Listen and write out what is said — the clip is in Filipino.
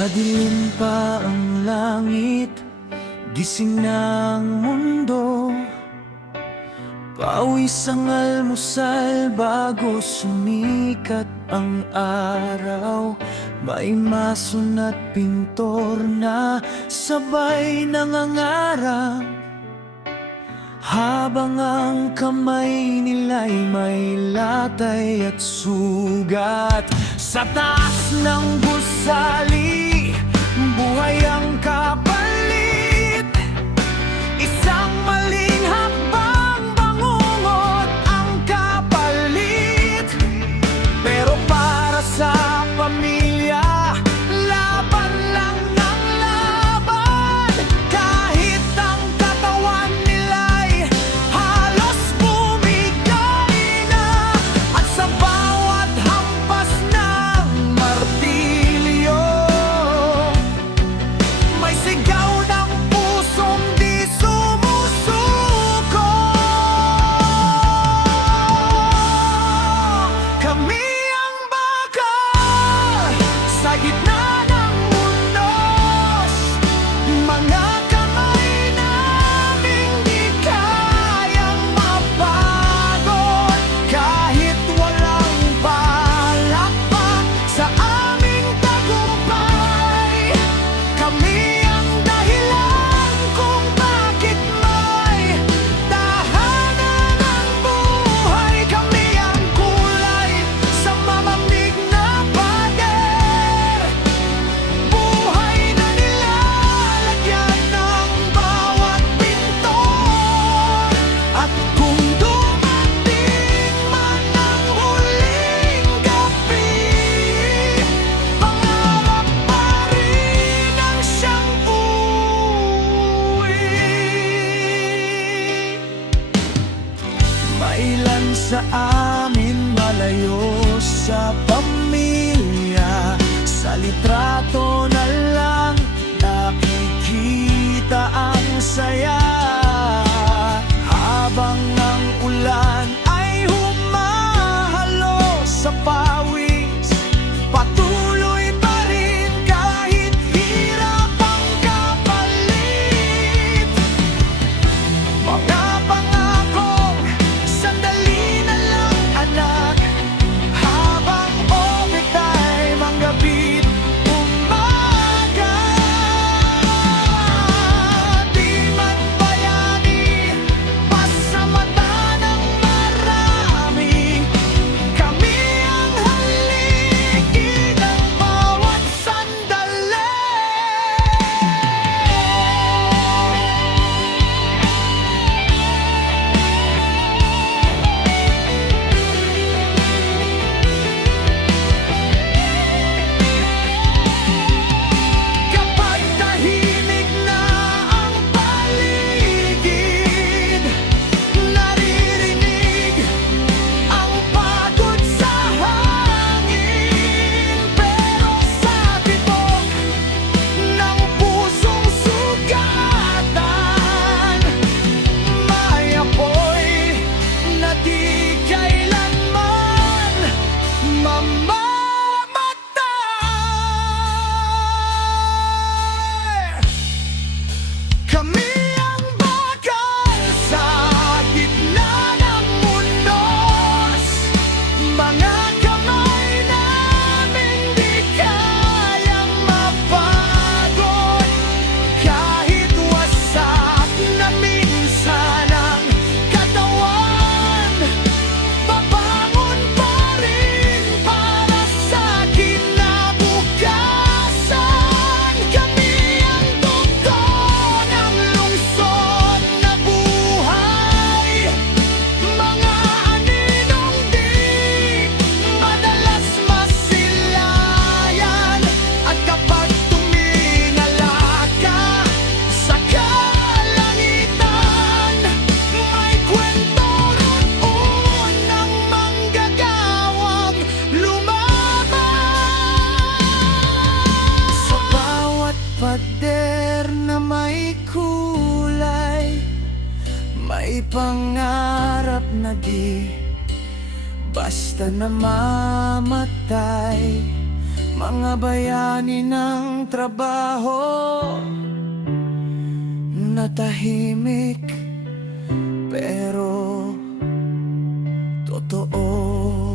Madilim pa ang langit, gising ng mundo. Pawis ang almusal bago sumikat ang araw. May mason at pintor na sabay nangangarap, habang ang kamay nila'y may latay at sugat. Sa taas ng gusali, buhay ang kapalit. Isang maling hakbang, bangungot ang kapalit. Pero para sa pamilya, laban lang ng laban. Kahit ang katawan nila'y halos bumigay na. At sa bawat hampas ng martilyo, may sigaw ng pusong di sumusuko. Kami ang bakal sa gitna ng mundos, mga kamay naming di kayang mapagod. Kahit walang palakpak sa aming tagumpay, kami ang dahilan kung bakit may tahanan ang buhay. Kami ang kulay sa mamamig na pader, buhay na nilalagyan ng bawat pintor. At kung dumating man ang huling gabi, pangarap pa rin ang siyang uwi. Mailan sa amin malayo sa pamilya, sa litrato na lang nakikita ang saya. Habang ang ulan ay humahalo sa pawis, patuloy pa rin kahit hirap ang kapalit. Mga pangakong sandali na lang, anak, habang overtime ang gabi't umaga. Di man bayani pa sa mata ng marami, kami ang haligi ng bawat sandali. Kapag tahimik na ang paligid, naririnig ang pagod sa hangin. Pero sa tibok ng pusong sugatan, may apoy na di kailanman mamamatay. Kami ang bakal sa gitna ng mundos, mga kamay naming di kayang mapagod. Kahit wasak na minsan ang katawan, babangon pa rin para sa kinabukasan. Kami ang dugo ng lungsod na buhay, mga aninong di madalas masilayan. At kapag tumingala ka sa kalangitan, may kwento roon ng manggagawang lumaban. Sa bawat pader na may kulay, may pangarap na di basta namamatay. Mga bayani ng trabaho na tahimik pero totoo.